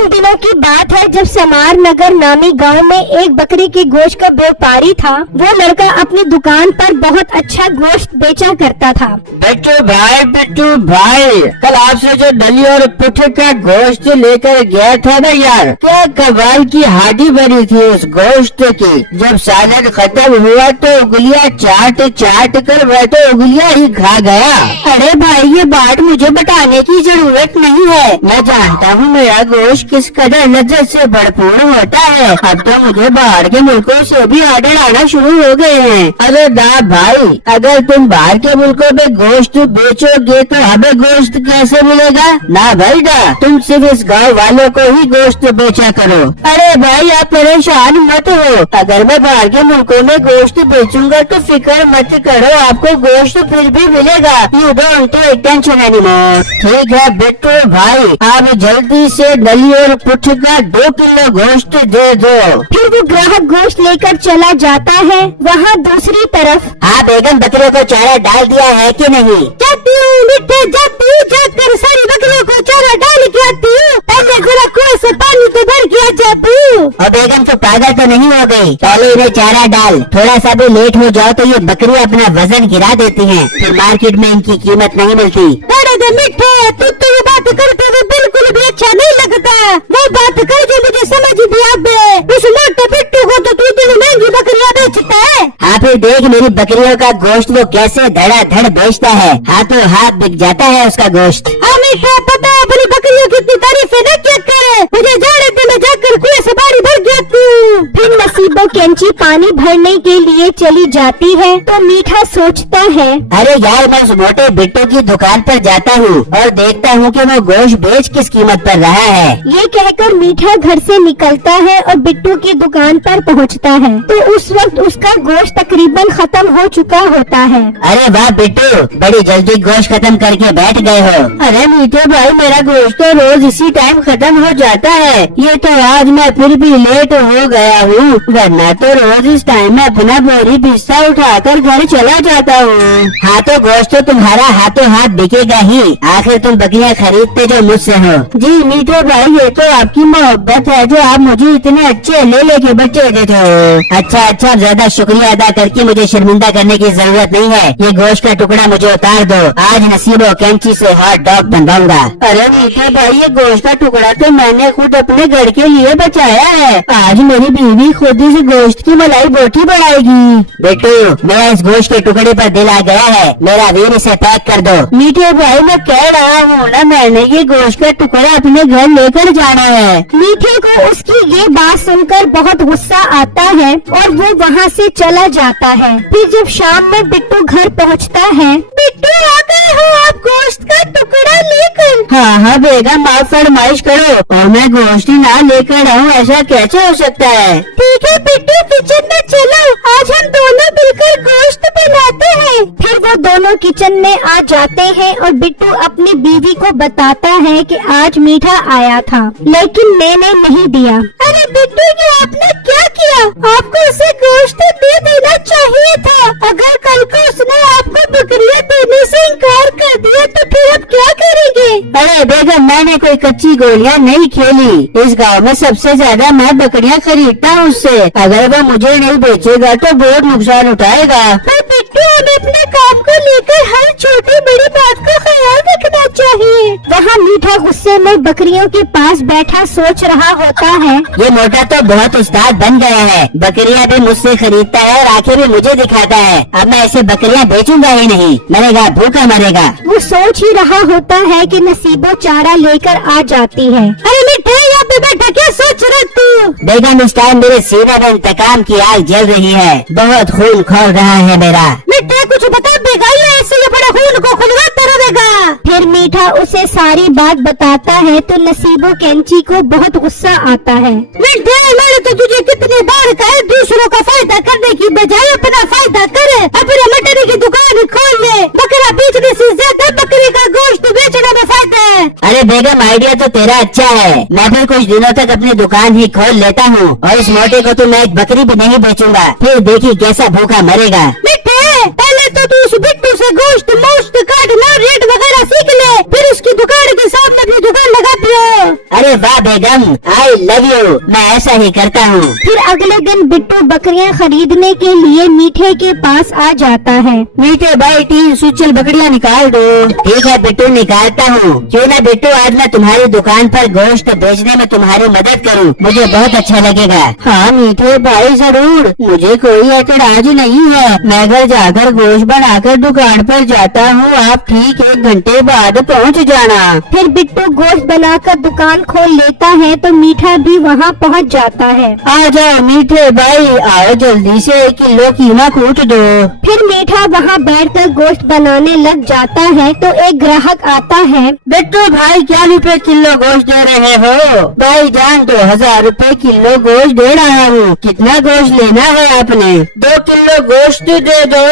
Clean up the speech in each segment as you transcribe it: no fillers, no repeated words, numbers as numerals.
उन दिनों की बात है जब समार नगर नामी गांव में एक बकरी की गोश्त का व्यापारी था। वो लड़का अपनी दुकान पर बहुत अच्छा गोश्त बेचा करता था। बिट्टू भाई कल आपसे जो दली और पुट्ठे का गोश्त लेकर गया था ना यार, क्या कमाल की हाडी बनी थी उस गोश्त की। जब सालन खत्म हुआ तो उंगलियां चाट चाट कर मैं तो उंगलियां ही खा गया। अरे भाई ये बात मुझे बताने की जरूरत नहीं है, मैं जानता हूँ मेरा गोश्त किस कदर लज्जत से भरपूर होता है। अब तो मुझे बाहर के मुल्कों से भी ऑर्डर आना शुरू हो गए हैं। अरे ना भाई, अगर तुम बाहर के मुल्कों में गोश्त बेचोगे तो हमें गोश्त कैसे मिलेगा? ना भाई ना, तुम सिर्फ इस गाँव वालों को ही गोश्त बेचा करो। अरे भाई आप परेशान मत हो, अगर मैं बाहर के मुल्कों में गोश्त बेचूंगा तो फिक्र मत करो, आपको गोश्त फिर भी मिलेगा। You don't take tension anymore. ठीक है बिट्टू भाई, आप जल्दी से दली और पुट्ठ का 2 किलो गोश्त दे दो। फिर वो ग्राहक गोश्त लेकर चला जाता है। वहाँ दूसरी तरफ हाँ बेगम, बकरियों को चारा डाल दिया है कि नहीं? जाती हूँ मिठे, जाती हूँ जाकर सारी बकरियों को चारा डाल के आती हूँ। पहले खुला कुएं से पानी तो भर के आ जाती हूँ। और बेगम तो पागल तो नहीं हो गई? पहले इन्हें चारा डाल, थोड़ा सा भी लेट हो जाओ तो ये बकरियाँ अपना वजन गिरा देती हैं, फिर मार्केट में इनकी कीमत नहीं मिलती। अरे मिठे, तू तो ये बात करते हुए बिल्कुल भी अच्छा नहीं लगता। वो बात कर जो मुझे समझ भी आवे। उस मोटे बिट्टू को तो तू इतनी महंगी बकरियाँ बेचता है। हाँ फिर देख मेरी बकरियों का गोश्त वो कैसे धड़ाधड़ बेचता है, हाथों हाथ बिक जाता है उसका गोश्त। हाँ मिठे, पता है अपनी बकरियों की इतनी तारीफें न क्या करे, मुझे जाने दे, मैं जाकर कुएं से पानी भर के आती हूँ। फिर नसीबो कैंची पानी भरने के लिए चली जाती है तो मीठा सोचता है, अरे यार मैं उस मोटे बिट्टू की दुकान पर जाता हूँ और देखता हूँ कि वो गोश्त बेच किस कीमत पर रहा है। ये कहकर मीठा घर से निकलता है और बिट्टू की दुकान पर पहुँचता है तो उस वक्त उसका गोश्त तकरीबन खत्म हो चुका होता है। अरे वाह बिट्टू, बड़ी जल्दी गोश्त खत्म करके बैठ गए हो। अरे मीठे भाई, मेरा गोश्त तो रोज इसी टाइम खत्म हो जाता है, ये तो आज मैं फिर भी लेट हो गया हूँ, वरना तो रोज इस टाइम में अपना बोरी बिस्सा उठाकर घर चला जाता हूँ। हाँ तो गोश्त तो तुम्हारा हाथों हाथ बिकेगा ही, आखिर तुम बकरियाँ खरीदते जो मुझसे हो। जी मीठे भाई, ये तो आपकी मोहब्बत है जो आप मुझे इतने अच्छे ले के बच्चे देते हो। अच्छा, ज्यादा शुक्रिया अदा करके मुझे शर्मिंदा करने की जरूरत नहीं है। ये गोश्त का टुकड़ा मुझे उतार दो, आज नसीबो कैंची से हॉट डॉग बनवाऊंगा। अरे मीठे भाई, ये गोश्त का टुकड़ा तो मैंने खुद अपने घर के लिए बचाया है, आज मेरी बीवी खुद इस गोश्त की मलाई बोटी बढ़ाएगी। बेटू, मेरा इस गोश्त के टुकड़े पर दिल आ गया है, मेरा वीर इसे पैक कर दो। मीठे भाई मैं कह रहा हूँ ना, मैंने ये गोश्त का टुकड़ा अपने घर लेकर जाना है। मीठे को उसकी ये बात सुनकर बहुत गुस्सा आता है और वो वहाँ से चला जाता है। फिर जब शाम में बिट्टू घर पहुँचता है, बिट्टू आ गए हो आप गोश्त का टुकड़ा लेकर? हाँ बेगम, आप फरमाइश करो, और मैं गोश्त ही ना लेकर आऊँ, ऐसा कैसे हो सकता है? ठीक है बिट्टू, किचन में चलो, आज हम दोनों मिलकर गोश्त बनाते हैं। फिर वो दोनों किचन में आ जाते हैं और बिट्टू अपनी बीवी को बताता है कि आज मीठा आया था लेकिन मैंने नहीं दिया। अरे बिट्टू, ये आपने क्या किया? आपको उसे गोश्त दे देना चाहिए था। अगर कल को उसने आपको बकरियाँ देने से इनकार कर दिया तो फिर आप क्या करेंगे? अरे बेगम, मैंने कोई कच्ची गोलियां नहीं खेली, इस गांव में सबसे ज्यादा मैं बकरियां खरीदता हूँ उससे, अगर वो मुझे नहीं बेचेगा तो बहुत नुकसान उठाएगा। बिट्टू, हमें अपने काम को लेकर हर छोटी बड़ी बात का ख्याल रखना चाहिए। वहाँ मीठा गुस्से में बकरियों के पास बैठा सोच रहा होता है, ये मोटा तो बहुत उस्ताद बन गया है, बकरियां भी मुझसे खरीदता है और आंखें भी मुझे दिखाता है, अब मैं ऐसे बकरियां बेचूंगा ही नहीं, मरेगा भूखा मरेगा। वो सोच ही रहा होता है कि नसीबो चारा लेकर आ जाती है। अरे मिठे, यहाँ पे बैठा क्या सोच रहा तू? बेगम, इस टाइम मेरे सीने में इंतकाम की आग जल रही है, बहुत खून खौल रहा है मेरा। मिठे कुछ बता देगा या ऐसे ये बड़ा खून को खुलवाता रहेगा? फिर मीठा उसे सारी बात बताता है तो नसीबो कैंची को बहुत गुस्सा आता है। मिठे, मैंने तो तुझे कितनी बार कहा दूसरों का फायदा करने की बजाय अपना फायदा करे, अपने मटरी की दुकान खोल ले, बकरा बेचने से ज्यादा बकरी का गोश्त बेचने में फायदा है। अरे बेगम, आइडिया तो तेरा अच्छा है, मैं फिर कुछ दिनों तक अपनी दुकान ही खोल लेता हूँ और इस मोटे को तो मैं एक बकरी भी नहीं बेचूंगा, फिर देखी कैसा भूखा मरेगा। मिठे, पहले तो तू उस बिट्टू से गोश्त गोश्त काटना, रेट वगैरह सीख ले, फिर उसकी दुकान के साथ अपनी दुकान लगा दियो। अरे वाह बेगम, आई लव यू, मैं ऐसा ही करता हूँ। फिर अगले दिन बिट्टू बकरियां खरीदने के लिए मीठे के पास आ जाता है। मीठे भाई 3 सुचल बकरियां निकाल दो। ठीक है बिट्टू, निकालता हूँ। क्यों ना बिट्टू, आज मैं तुम्हारी दुकान पर गोश्त बेचने में तुम्हारी मदद करूँ, मुझे बहुत अच्छा लगेगा। हाँ मीठे भाई जरूर, मुझे कोई ऐतराज नहीं है। मैं घर जाकर गोश्त बनाकर दुकान पर जाता हूँ, आप ठीक 1 घंटे बाद पहुँच जाना। फिर बिट्टू गोश्त बनाकर दुकान खोल लेता है तो मीठा भी वहाँ पहुँच जाता है। आ जाओ मीठे भाई, आओ जल्दी से 1 किलो कीमा कूट दो। फिर मीठा वहाँ बैठकर गोश्त बनाने लग जाता है तो एक ग्राहक आता है। बिट्टू भाई क्या रुपए किलो गोश्त दे रहे हो? भाई जान 2000 रुपए किलो गोश्त दे रहा हूँ। कितना गोश्त लेना है आपने? 2 किलो गोश्त दे दो।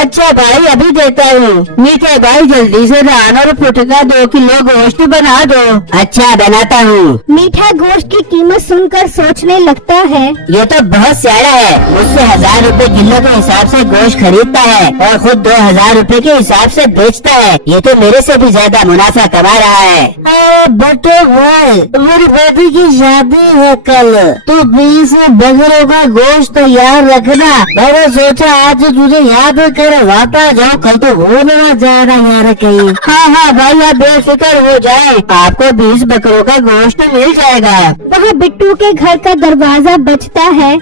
अच्छा भाई अभी देता हूँ। मीठे भाई जल्दी से नान और फुटका 2 किलो गोश्त बना दो। अच्छा बनाता हूँ। मीठा गोश्त की कीमत सुनकर सोचने लगता है, ये तो बहुत स्यारा है, मुझसे 1000 रुपए किलो के हिसाब से गोश्त खरीदता है और खुद 2000 रुपए के हिसाब से बेचता है। ये तो मेरे से भी ज्यादा मुनाफा कमा रहा है। बटे भाई, मेरी बेटी की शादी है कल, तो 20 बकरों का गोश्त तैयार रखना। मैंने सोचा आज तुझे याद करवाता जाओ, कल तो हो ना जाना यार कहीं। हाँ भाई आप बेफिक्र हो जाए, आपको 20 बकरों का गोश्त मिल जाएगा। वहाँ बिट्टू के घर का दरवाजा बजता है।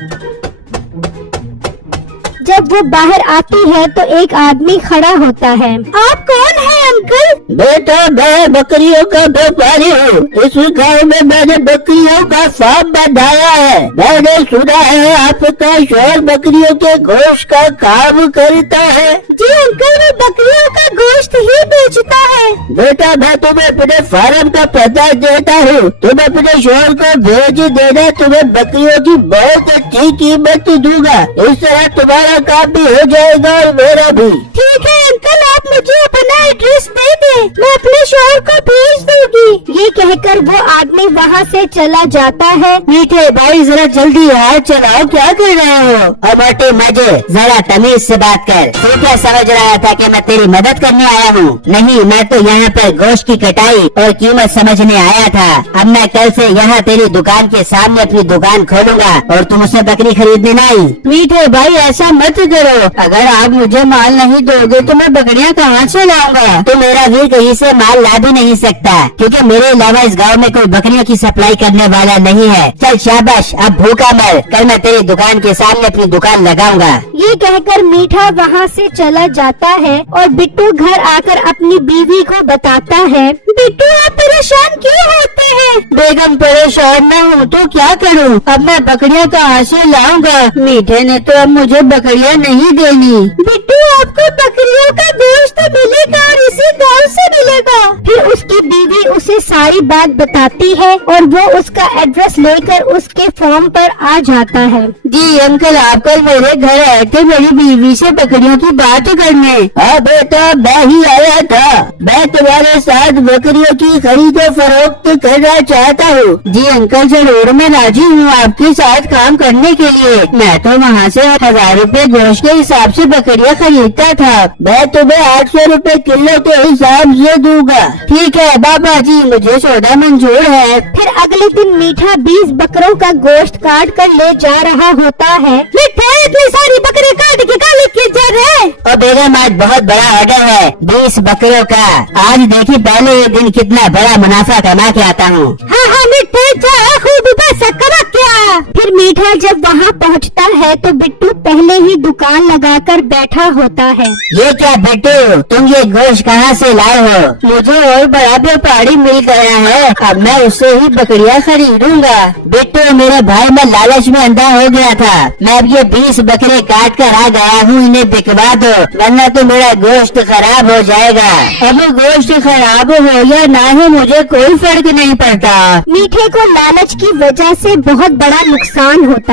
जब वो बाहर आती है तो एक आदमी खड़ा होता है। आप कौन है अंकल? बेटा मैं बकरियों का व्यापारी हूँ। इस गाँव में मैंने बकरियों का फार्म बनाया है। मैंने सुना है आपका शोहर बकरियों के गोश्त का काम करता है। जी अंकल, मैं बकरियों का गोश्त ही बेचता है। बेटा मैं तुम्हें अपने फार्म का पता देता हूँ, तुम अपने शोहर को भेज देना, तुम्हें बकरियों की बहुत अच्छी कीमत दूंगा। इस तरह तुम्हारा काम भी हो जाएगा और मेरा भी। ठीक है अंकल, आप मुझे अपना एड्रेस दे दे, मैं अपने शोहर को भेज दूंगी। ये कहकर वो आदमी वहाँ से चला जाता है। मीठे भाई जरा जल्दी हाथ चलाओ, क्या कर रहे हो? और मोटे मजे, जरा तमीज से बात कर। तू क्या समझ रहा था कि मैं तेरी मदद करने आया हूँ? नहीं, मैं तो यहाँ पर गोश्त की कटाई और कीमत समझने आया था। अब मैं कल से यहाँ तेरी दुकान के सामने अपनी दुकान खोलूंगा और तुम उससे बकरी खरीदने न आई। मीठे भाई ऐसा मत करो, अगर आप मुझे माल नहीं दोगे तो मैं बकरियाँ कहाँ से लाऊंगा? तो मेरा भी कहीं से माल ला भी नहीं सकता, क्योंकि मेरे अलावा इस गांव में कोई बकरियों की सप्लाई करने वाला नहीं है। चल शाबाश, अब भूखा मर, कल मैं तेरी दुकान के सामने अपनी दुकान लगाऊंगा। ये कहकर मीठा वहाँ से चला जाता है और बिट्टू घर आकर अपनी बीवी को बताता है। बिट्टू आप परेशान क्यों होते हैं? बेगम परेशान न हूँ तो क्या करूँ, अब मैं बकरियाँ कहाँ से लाऊंगा? मीठे ने तो अब मुझे बकरियाँ नहीं देनी। बिट्टू आपको बकरियों का गोश्त मिलेगा और इसी गाँव से मिलेगा। फिर उसकी बीवी उसे सारी बात बताती है और वो उसका एड्रेस लेकर उसके फॉर्म पर आ जाता है। जी अंकल, आप कल मेरे घर आए थे मेरी बीवी से बकरियों की बात करने। हाँ बेटा, मैं ही आया था। मैं तुम्हारे साथ बकरियों की खरीद फरोख्त करना चाहता हूँ। जी अंकल जरूर, मैं राजी हूँ आपके साथ काम करने के लिए। मैं तो वहाँ से 1000 रुपए गोश्त के हिसाब से बकरियाँ खरीदता था। मैं तुम्हें 800 रुपए किलो के हिसाब से दूंगा। ठीक है बाबा जी, मुझे सौदा मंजूर है। फिर अगले दिन मीठा 20 बकरों का गोश्त काट कर ले जा रहा होता है। मीठा इतनी सारी बकरी काट के कहाँ लेके जा रहे हैं? और बेगम आज बहुत बड़ा ऑर्डर है, 20 बकरियों का। आज देखी पहले एक दिन कितना बड़ा मुनाफा कमा के आता हूँ। हाँ मीठे, जा खूब पैसा कमा क्या? फिर मीठा जब वहाँ पहुँचता है तो बिट्टू पहले ही दुकान लगाकर बैठा होता है। ये क्या बिट्टू, तुम ये गोश्त कहाँ से लाए हो? मुझे और बड़ा व्यापारी मिल गया है, अब मैं उससे ही बकरियाँ खरीदूंगा। बिट्टू मेरे भाई, मैं लालच में अंधा हो गया था। मैं अब ये 20 बकरे काट कर आ गया हूँ, इन्हें बिकवा दो वरना तो मेरा गोश्त खराब हो जाएगा। अब गोश्त खराब हो या ना हो मुझे कोई फर्क नहीं पड़ता। मीठे को लालच की वजह से बहुत बड़ा नुकसान होता है।